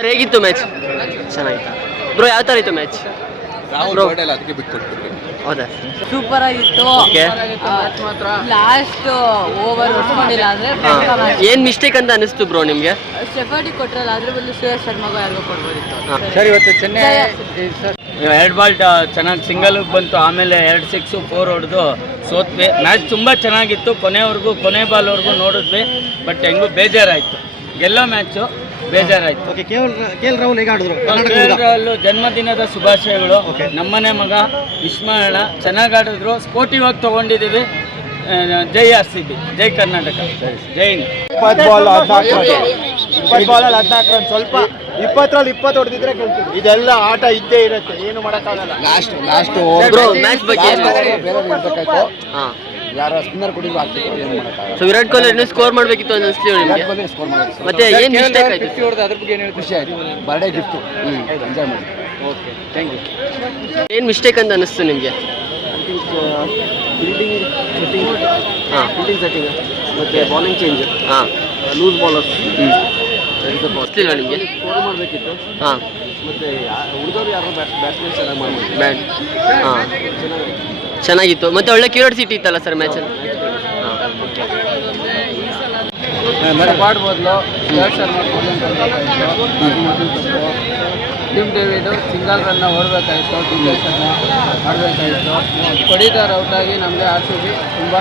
Sir ಹೇಗಿತ್ತು match? ಚೆನ್ನಾಗಿತ್ತು bro. ಯಾವ ಥರ ಇತ್ತು ಮ್ಯಾಚ್? ಅದಕ್ಕೆ ಬಿಟ್ಕೊಟ್ಬಿಟ್ಟು ಹೌದಾ? ಸೂಪರ್ ಆಗಿತ್ತು. ಲಾಸ್ಟ್ ಓವರ್ ಹೊಡ್ಕೊಂಡಿಲ್ಲ ಅಂದ್ರೆ ಏನು ಮಿಸ್ಟೇಕ್ ಅಂತ ಅನಿಸ್ತು ಬ್ರೋ ನಿಮಗೆ? ಶೆಫರ್ಡಿ ಕೊಟ್ರಲ್ಲ, ಅದ್ರ ಬದಲು ಶ್ರೇಯಸ್ ಶರ್ಮಾಗೂ ಯಾರಿಗೂ ಕೊಡ್ಬೋದಿತ್ತು. ಸರ್ ಇವತ್ತು ಚೆನ್ನೈ 2 ಬಾಲ್ ಚೆನ್ನಾಗಿ ಸಿಂಗಲ್ ಬಂತು, ಆಮೇಲೆ 2 6 4 ಹೊಡೆದು ಸೋತ್ವಿ. ಮ್ಯಾಚ್ ತುಂಬ ಚೆನ್ನಾಗಿತ್ತು, ಕೊನೆವರೆಗೂ ಕೊನೆ ಬಾಲ್ವರೆಗೂ ನೋಡಿದ್ವಿ. ಬಟ್ ಹೆಂಗೂ ಬೇಜಾರಾಯಿತು, ಗೆಲ್ಲೋ ಮ್ಯಾಚು ಬೇಜಾರಾಯಿತು. KL ರಾಹುಲ್ ಹೇಗೆ ಆಡಿದ್ರು? ರಾಹುಲ್ ಜನ್ಮದಿನದ ಶುಭಾಶಯಗಳು. ನಮ್ಮನೆ ಮಗ ವಿಸ್ಮರಣ ಚೆನ್ನಾಗಿ ಆಡಿದ್ರು, ಸ್ಪೋರ್ಟಿವ್ ಆಗಿ ತೊಗೊಂಡಿದ್ದೀವಿ. ಜೈ RCB, ಜೈ ಕರ್ನಾಟಕ, ಜೈ ಹಿಂದ್. 20 ಬಾಲ್ 14 ರನ್, ಸ್ವಲ್ಪ 20ರಲ್ಲಿ 20 ಹೊಡೆದಿದ್ರೆ ಗೆಲ್ತೀವಿ. ಇದೆಲ್ಲ ಆಟ ಇದ್ದೇ ಇರುತ್ತೆ, ಏನು ಮಾಡೋಕ್ಕಾಗಲ್ಲ. ಲಾಸ್ಟ್ ಬ್ರೋ ಮ್ಯಾಚ್ ಬಗ್ಗೆ ಏನು? ಹಾಂ, ಯಾರ ಸ್ಪಿನ್ನರ್ ಕೊಟ್ಟಿದ್ರು ಆಗ್ತಿತ್ತು, ಏನು ಮಾಡೋಕ್ಕಾಗಲ್ಲ. ಸೊ ವಿರಾಟ್ ಕೊಹ್ಲಿ ಇನ್ನೂ ಸ್ಕೋರ್ ಮಾಡಬೇಕಿತ್ತು ಅಂತ ಅನಿಸ್ತೀವಿ ನಿಮಗೆ? ಸ್ಕೋರ್ ಮಾಡಿದ್ರು. ಮತ್ತೆ ಏನು ಮಿಸ್ಟೇಕ್ ಆಯಿತು? ಅದ್ರ ಬಗ್ಗೆ ಏನು ಹೇಳ್ತೀವಿ? ಖುಷಿ ಆಯಿತು, ಬರ್ಡೇ ಗಿಫ್ಟು ಎಂಜಾಯ್ ಮಾಡಿ. Okay, thank you. ಏನು ಮಿಸ್ಟೇಕ್ ಅಂತ ಅನಿಸ್ತು ನಿಮಗೆ? ಹಾಂ, ಫೀಲ್ಡಿಂಗ್ ಸೆಟ್ಟಿಂಗ್ ಮತ್ತು ಬಾಲಿಂಗ್ ಚೇಂಜ್, ಹಾಂ, ಲೂಸ್ ಬಾಲರ್ಸ್ ಗೊತ್ತಿಲ್ಲ ನಿಮಗೆ? ಸ್ಕೋರ್ ಮಾಡಬೇಕಿತ್ತು. ಹಾಂ, ಮತ್ತು ಉಳಿದವರು ಯಾರು ಬ್ಯಾಟ್ಸ್ಮನ್ ಚೆನ್ನಾಗಿ ಮಾಡ್ಬೋದು. ಬ್ಯಾಟ್ ಹಾಂ ಚೆನ್ನಾಗಿತ್ತು. ಮತ್ತೆ ಒಳ್ಳೆ ಕ್ಯೂರಿಯಾಸಿಟಿ ಇತ್ತಲ್ಲ ಸರ್ ಮ್ಯಾಚಲ್ಲಿ? ಮಾಡ್ಬೋದ್ಲು Shreyas Sharma Tim David single ರನ್ನ ಓಡಬೇಕಾಯಿತು, ಡಿಫೆನ್ಸ್ ಶರ್ಮಾ ಮಾಡಬೇಕಾಯಿತು. ಪಡಿದಾರ್ ಔಟಾಗಿ ನಮಗೆ RCB ತುಂಬ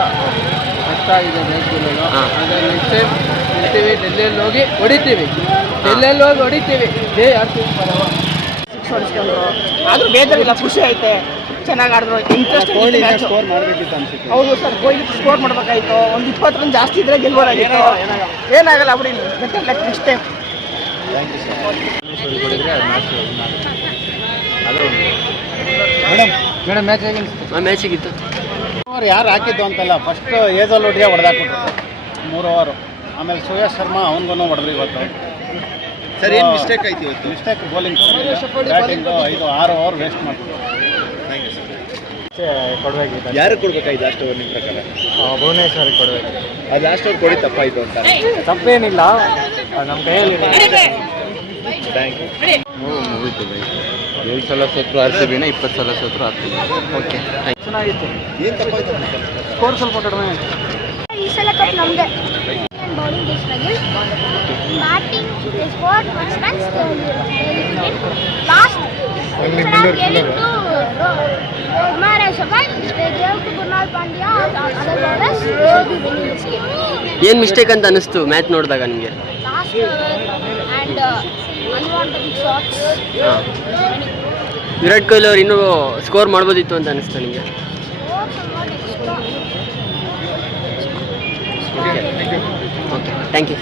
ಕಷ್ಟ ಆಗಿದೆ ಮ್ಯಾಚ್ ಗೆಲ್ಲಲು. ಆದರೆ ನೆಕ್ಸ್ಟ್ ಟೈಮ್ ಗೆಲ್ತೀವಿ, ಡೆಲ್ಲಿಯಲ್ಲಿ ಹೋಗಿ ಹೊಡಿತೀವಿ, ಜೈ RCB ಪರವ. 6 ಹೊಡಿಸ್ಕೊಂಡ್ರು, ಆದರೂ ಬೇಜಾರಿಲ್ಲ, ಖುಷಿ ಐತೆ. ಚೆನ್ನಾಗಿ ಆಡಿದ್ರು, ಇಂಟ್ರೆಸ್ಟ್ ಸ್ಕೋರ್ ಮಾಡಬೇಕಿತ್ತು ಅನ್ಸುತ್ತೆ. ಹೌದು ಸರ್, ಕೊಹ್ಲಿ ಸ್ಕೋರ್ ಮಾಡಬೇಕಾಗಿತ್ತು. ಒಂದು 20 ರನ್ ಜಾಸ್ತಿ ಇದ್ರೆ ಗೆಲ್ಬೋದಾಗಿತ್ತು. ಏನಾಗಲ್ಲ ಬಿಡಿ, better luck next time. Madam match ಹೇಗೆ ಮ್ಯಾಚ್ ಹೇಗಿತ್ತು? ಓವರ್ ಯಾರು ಹಾಕಿದ್ದು ಅಂತಲ್ಲ, ಫಸ್ಟ್ ಏಜಲ್ ಒಟ್ಟಿಗೆ ಹೊಡೆದಾಕ್ಬಿಟ್ರು 3 ಓವರು. ಆಮೇಲೆ ಶ್ರೇಯಸ್ ಶರ್ಮಾ ಅವನಿಗೂ ಹೊಡೆದ್ರು ಇವತ್ತು. ಸರ್ ಏನು ಮಿಸ್ಟೇಕ್ ಆಯ್ತು ಇವತ್ತು? Mistake bowling, batting 5-6 over waste ಮಾಡ್ಬಿಟ್ಟು. ಕೊಡಬೇಕಿತ್ತು. ಯಾರಿಗೆ ಕೊಡ್ಬೇಕಾಯ್ತು ಲಾಸ್ಟ್ ಓವರ್ ನಿಮ್ಮ ಪ್ರಕಾರ? ಭುವನೇಶ್ವರಿಗೆ ಕೊಡಬೇಕು. ಅದು ಲಾಸ್ಟ್ ಓವರ್ ಕೊಡಿ ತಪ್ಪಾಯ್ತು ಅಂತ. ತಪ್ಪೇನಿಲ್ಲ, ನಮ್ಮ ಕೈಯಲ್ಲಿ. Thank you. ಮುಗೀತು ಬೈ. 7 ಸಲ ಸೋತ್ರು RCB, 20 ಸಲ ಸೋತ್ರು RCB. ಓಕೆ, ಚೆನ್ನಾಗಿತ್ತು. ಏನು ತಪ್ಪಾಯ್ತು ಅಂತ? ಸ್ಕೋರ್ ಸ್ವಲ್ಪ ಕಡಿಮೆ ಆಯಿತು. ಈ ಸಲ ಕಪ್ ನಮ್ಮದೇ. Bowling is struggle, batting is what much runs last gelling to Kumar ಶಫಾಟ್, they gave to Kunal Pandya other bowlers, they will be winning this game. ಏನು ಮಿಸ್ಟೇಕ್ ಅಂತ ಅನಿಸ್ತು ಮ್ಯಾಚ್ ನೋಡಿದಾಗ ನಿಮಗೆ? Last and unwanted shots. ಹಾಂ, ವಿರಾಟ್ ಕೊಹ್ಲಿ ಅವ್ರು ಇನ್ನೂ ಸ್ಕೋರ್ ಮಾಡ್ಬೋದಿತ್ತು ಅಂತ ಅನಿಸ್ತು ನಿಮಗೆ? Okay, thank you.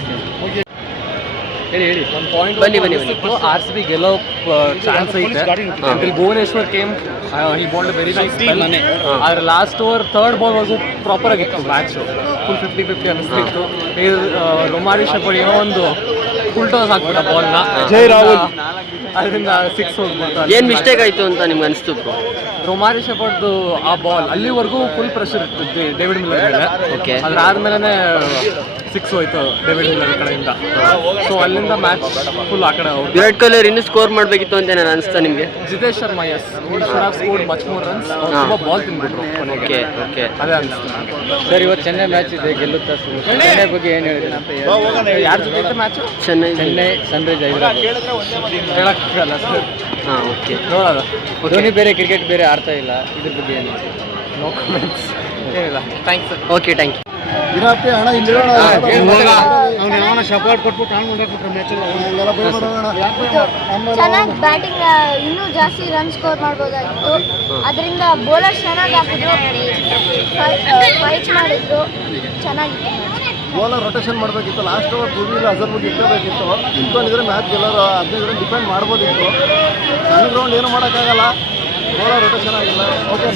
ಹೇಳಿ ಒಂದು ಪಾಯಿಂಟ್ ಬನ್ನಿ. RCB ಗೆಲ್ಲೋ ಚಾನ್ಸ್ ಐತೆ. Until Bhuvneshwar came, he bowled a very nice spell. ಆದರೆ ಲಾಸ್ಟ್ ಓವರ್ 3rd ಬಾಲ್ ವರೆಗೂ ಪ್ರಾಪರ್ ಆಗಿತ್ತು ಮ್ಯಾಚ್, ಫುಲ್ 50-50 ಅನಿಸ್ತಿತ್ತು. ರೊಮಾರಿ ಶೆಫರ್ಡ್ ಏನೋ ಒಂದು ಫುಲ್ ಟಾಸ್ ಹಾಕ್ಬಿಟ್ಟ ಬಾಲ್ನ, ಜೈ ರಾಹುಲ್, ಅದರಿಂದ 6 ಹೋಗ್ಬಿಟ್ಟು. ಏನು ಮಿಸ್ಟೇಕ್ ಆಯಿತು ಅಂತ ನಿಮ್ಗೆ ಅನಿಸ್ತು ಬ್ರೋ? ರೊಮಾರಿ ಶೆಫರ್ಡ್ದು ಆ ಬಾಲ್ ಅಲ್ಲಿವರೆಗೂ ಫುಲ್ ಪ್ರೆಷರ್ ಇತ್ತು ಡೇವಿಡ್ ಮಿಲ್ಲರ್ ಮೇಲೆ. ಓಕೆ, ಅದ್ರ ಆದ್ಮೇಲೆ 6 ಹೋಯ್ತು ಡೇವಿಡ್ ಮಿಲ್ಲರ್ ಕಡೆಯಿಂದ. ಸೊ ಅಲ್ಲಿಂದ ಮ್ಯಾಚ್ ಫುಲ್ ಆ ಕಡೆ ಹೋಗ್ತು. ವಿರಾಟ್ ಕೊಹ್ಲಿ ಅವ್ರು ಇನ್ನೂ ಸ್ಕೋರ್ ಮಾಡಬೇಕಿತ್ತು ಅಂತ ನಾನು ಅನಿಸ್ತಾ ನಿಮಗೆ? Jitesh Sharma, yes, he should have scored much more runs. ತುಂಬ ಬಾಲ್ ತಿಂದ್ಬಿಟ್ರು ಕೊನೆಗೆ. ಓಕೆ, ಅದೇ ಅನಿಸ್ತು. ಸರ್ ಇವತ್ತು ಚೆನ್ನೈ ಮ್ಯಾಚ್ ಇದೆ, ಗೆಲ್ಲುತ್ತಾ? ಚೆನ್ನೈ ಬಗ್ಗೆ ಏನು ಹೇಳಿದ್ರೆ ಯಾರ ಜೊತೆ ಇತ್ತು ಮ್ಯಾಚು? ಚೆನ್ನೈ ಸನ್ರೈಸ್ ಹೈದರಾಬಾದ್. ಹೇಳಕ್ಕಾಗಲ್ಲ ಸರ್. ಹಾಂ, ಓಕೆ, ನೋಡೋಣ. ಧೋನಿ ಬೇರೆ ಕ್ರಿಕೆಟ್ ಬೇರೆ ಆಡ್ತಾ ಇಲ್ಲ, ಇದ್ರ ಬಗ್ಗೆ ಏನು? ನೋ ಕಮೆಂಟ್ಸ್, ಏನಿಲ್ಲ. Thanks sir. Okay, thank you. ಇರತ್ತೆ ಹಣ ಇಲ್ಲಿರೋಣ. ಅವ್ನು ಯಾವನ ಶಪಾಟ್ ಕೊಟ್ಬಿಟ್ಟು ಹಣ ಮುಂದಾಕ್ಬಿಟ್ರೆ ಮ್ಯಾಚಲ್ಲಿ ಅವನ್ನೆಲ್ಲ ಬೈ ಮಾಡೋಣ. ಚೆನ್ನಾಗಿ ಬ್ಯಾಟಿಂಗ್ ಇನ್ನೂ ಜಾಸ್ತಿ ರನ್ ಸ್ಕೋರ್ ಮಾಡ್ಬೋದಾಗಿತ್ತು. ಅದರಿಂದ ಬೌಲರ್ ಚೆನ್ನಾಗಿ ಹಾಕಿದ್ರು, ಫೈಟ್ ಮಾಡಿದ್ರು, ಚೆನ್ನಾಗಿತ್ತು. ಬೌಲರ್ ರೊಟೇಷನ್ ಮಾಡಬೇಕಿತ್ತು. ಲಾಸ್ಟ್ ಓವರ್ ಭೂಮಿಲಿ ಅಜರ್ ಬಗ್ಗೆ ಇಟ್ಕೋಬೇಕಿತ್ತು. ಇಟ್ಕೊಂಡಿದ್ರೆ ಮ್ಯಾಚ್ ಗೆಲ್ಲೋರು 15 ರನ್ ಡಿಪೆಂಡ್ ಮಾಡ್ಬೋದಿತ್ತು. ಸಣ್ಣ ಗ್ರೌಂಡ್ ಏನು ಮಾಡೋಕ್ಕಾಗಲ್ಲ, ಬೌಲರ್ ರೊಟೇಷನ್ ಆಗಿಲ್ಲ. ಓಕೆ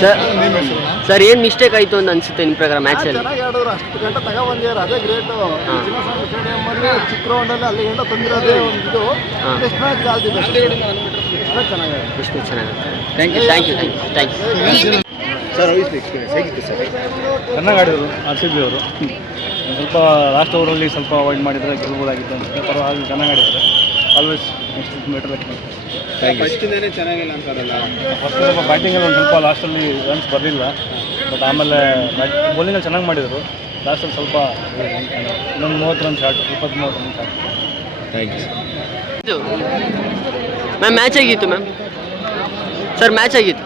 ಸರ್, ಏನು ಮಿಸ್ಟೇಕ್ ಆಯಿತು ಅಂತ ಅನಿಸುತ್ತೆ ನಿಮ್ಮ ಪ್ರಕಾರ ಮ್ಯಾಚಲ್ಲಿ? ಚೆನ್ನಾಗಿ ಆಡಿದ್ರು, ಅಷ್ಟು ಗಂಟೆ ತಗೊಬಂದಿದ್ದಾರೆ, ಅದೇ ಗ್ರೇಟು. ಚಿನ್ನಸ್ವಾಮಿ ಸ್ಟೇಡಿಯಮ್ಮಲ್ಲಿ ಚಿಕ್ಕ ಗ್ರೌಂಡಲ್ಲಿ ಅಲ್ಲಿ ಗಂಟೆ ತಂದಿರೋದೇ ಒಂದು ಇದು. ಟೆಸ್ಟ್ ಮ್ಯಾಚ್ ಗಾಲ್ದಿದೆ, ಎಷ್ಟು ಚೆನ್ನಾಗಿದೆ. ಎಷ್ಟು ಚೆನ್ನಾಗಿದೆ. Thank you. Sir how's experience ಹೇಗಿತ್ತು ಸರ್? ಚೆನ್ನಾಗಿ ಆಡಿದರು RCB ಅವರು. ಸ್ವಲ್ಪ ಲಾಸ್ಟ್ ಓವರಲ್ಲಿ ಸ್ವಲ್ಪ ಅವಾಯ್ಡ್ ಮಾಡಿದರೆ ಗೆಲ್ಬೋದಾಗಿತ್ತು ಅನಿಸುತ್ತೆ. ಪರವಾಗಿ ಚೆನ್ನಾಗಿ ಆಡಿದ್ದಾರೆ. ಆಲ್ವೇಸ್ ನೆಕ್ಸ್ಟ್ ಬೆಟರ್ ಫಸ್ಟಿಂದನೇ ಚೆನ್ನಾಗಿಲ್ಲ ಅಂತಾರಲ್ಲ. ಫಸ್ಟ್ ಸ್ವಲ್ಪ ಬ್ಯಾಟಿಂಗಲ್ಲಿ ಒಂದು ಸ್ವಲ್ಪ ಲಾಸ್ಟಲ್ಲಿ ರನ್ಸ್ ಬರಲಿಲ್ಲ, ಬಟ್ ಆಮೇಲೆ ಬೌಲಿಂಗಲ್ಲಿ ಚೆನ್ನಾಗಿ ಮಾಡಿದರು. ಲಾಸ್ಟಲ್ಲಿ ಸ್ವಲ್ಪ ಇನ್ನೊಂದು 30 run short, 20-30 run short. Thank you ma'am match ಆಗಿತ್ತು ಮ್ಯಾಮ್. ಸರ್ ಮ್ಯಾಚ್ ಆಗಿತ್ತು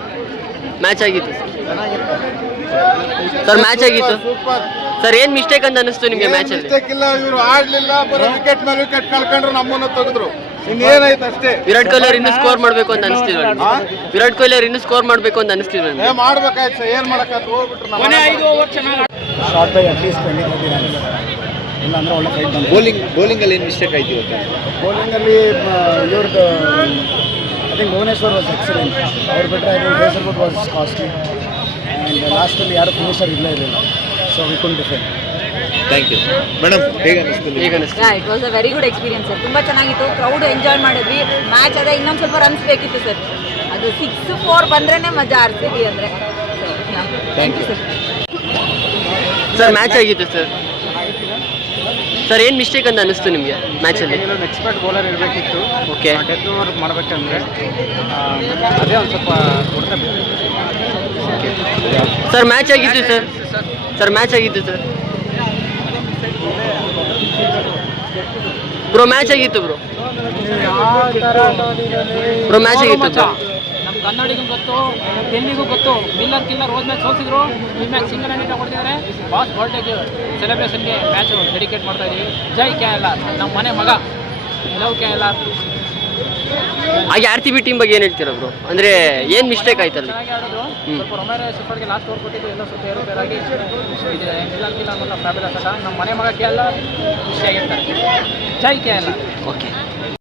ಸರ್ ಮ್ಯಾಚ್ ಆಗಿತ್ತು ಸರ್. ಏನು ಮಿಸ್ಟೇಕ್ ಅಂತ ಅನಿಸ್ತು ನಿಮಗೆ ಮ್ಯಾಚಲ್ಲಿ? ಇಲ್ಲ, ಇವರು ಆಡ್ಲಿಲ್ಲ, ಬರೋ ವಿಕೆಟ್ ಮೇಲೆ ವಿಕೆಟ್ ಕಳ್ಕೊಂಡ್ರು, ನಮ್ಮನ್ನ ತೆಗೆದ್ರು. ಇನ್ನೇನಾಯ್ತು ಅಷ್ಟೇ. ವಿರಾಟ್ ಕೊಹ್ಲಿ ಅವ್ರು ಇನ್ನೂ ಸ್ಕೋರ್ ಮಾಡಬೇಕು ಅಂತ ಅನಿಸ್ತಿಲ್ವ? ವಿರಾಟ್ ಕೊಹ್ಲಿ ಅವ್ರು ಇನ್ನೂ ಸ್ಕೋರ್ ಮಾಡಬೇಕು ಅಂತ ಅನಿಸ್ತಿಲ್ವ? ಮಾಡ್ಬೇಕಾಯ್ತು, ಏನ್ ಮಾಡಕ್ಕಾಯ್ತು, ಹೋಗ್ಬಿಟ್ರು. ಶಾರ್ಟ್ ಬೈ ಅಟ್ಲೀಸ್ಟ್ 20-30 ರನ್ಸ್, ಇಲ್ಲ ಅಂದರೆ ಒಳ್ಳೆ ಫೈಟ್ ಬಂತು. ಬೌಲಿಂಗಲ್ಲಿ ಏನು ಮಿಸ್ಟೇಕ್ ಆಯ್ತು ಇವತ್ತು? ಬೌಲಿಂಗಲ್ಲಿ ಇವ್ರದ್ದು I think Bhuvneshwar was excellent. ಅವ್ರು ಬಿಟ್ಟರೆ I think Hazlewood was costly and ಲಾಸ್ಟಲ್ಲಿ ಯಾರು ಫಿನಿಷರ್ ಇರಲಿಲ್ಲ. So we can't defend. Thank you madam. ಹೇಗೆ ಅನಿಸ್ತು? ಈಗ ಅನಿಸ್ತು it was a very good experience sir. ತುಂಬ ಚೆನ್ನಾಗಿತ್ತು, ಕ್ರೌಡ್ ಎಂಜಾಯ್ ಮಾಡಿದ್ವಿ. ಮ್ಯಾಚ್ ಅದೇ ಇನ್ನೊಂದು ಸ್ವಲ್ಪ ರನ್ಸ್ ಬೇಕಿತ್ತು ಸರ್. ಅದು 6-4 ಬಂದ್ರೇ ಮಜಾ RCB ಅಂದರೆ. Thank you sir. ಮ್ಯಾಚ್ ಆಗಿತ್ತು ಸರ್. ಸರ್ ಏನು ಮಿಸ್ಟೇಕ್ ಅಂತ ಅನಿಸ್ತು ನಿಮಗೆ ಮ್ಯಾಚಲ್ಲಿ? ಇಲ್ಲೊಂದು ಎಕ್ಸ್ಪರ್ಟ್ ಬೌಲರ್ ಇರಬೇಕಿತ್ತು. ಓಕೆ. ಡೆತ್ ಓವರ್ ಮಾಡಬೇಕಂದ್ರೆ ಅದೇ ಒಂದು ಸ್ವಲ್ಪ ಕೊಡ್ತಾ ಸರ್ ಮ್ಯಾಚ್ ಆಗಿತ್ತು ಸರ್. ಮ್ಯಾಚ್ ಆಗಿತ್ತು ಸರ್. ಬ್ರೋ ಮ್ಯಾಚ್ ಆಗಿತ್ತು ಬ್ರೋ ಮ್ಯಾಚ್ ಆಗಿತ್ತು ಬ್ರೋ. ನಮ್ಮ ಕನ್ನಡಿಗೂ ಗೊತ್ತು, ಡೆಲ್ಲಿಗೂ ಗೊತ್ತು. ಮಿಲ್ಲರ್ ಹೋದ್ಮೇಲೆ ಸೋಲ್ಸಿದ್ರು, ಈ ಮ್ಯಾಚ್ ಸಿಂಗಲ್ ಹ್ಯಾಂಡೆಡ್ ಕೊಡ್ತಿದ್ದಾರೆ. ಬಾಸ್ ಬರ್ಡೇಗೆ ಸೆಲೆಬ್ರೇಷನ್ಗೆ ಮ್ಯಾಚು ಡೆಡಿಕೇಟ್ ಮಾಡ್ತಾ ಇದೀವಿ. ಜೈ KLR, ನಮ್ಮ ಮನೆ ಮಗ. Love KLR. ಹಾಗೆ RCB ಟೀಮ್ ಬಗ್ಗೆ ಏನು ಹೇಳ್ತೀರಾ ಬ್ರೋ? ಅಂದರೆ ಏನು ಮಿಸ್ಟೇಕ್ ಆಯ್ತಲ್ಲ? ಚೆನ್ನಾಗಿ ಆಡೋದು. ಸ್ವಲ್ಪ ರೊಮೇರೋ ಸೂಪರ್ಗೆ ಲಾಸ್ಟ್ ಓವರ್ ಕೊಟ್ಟಿದ್ದು, ಎಲ್ಲ ಸ್ವಲ್ಪ ಏರುಪೇರಾಗಿ ಇದೆ. ಮಿಲ್ಲರ್ ಅನ್ನೋ ಫ್ಯಾಬುಲಸ್ ಅಲ್ಲ. ನಮ್ಮ ಮನೆ ಮಗ KLR ಖುಷಿಯಾಗಿರ್ತಾರೆ. ಜೈ KLR. ಓಕೆ.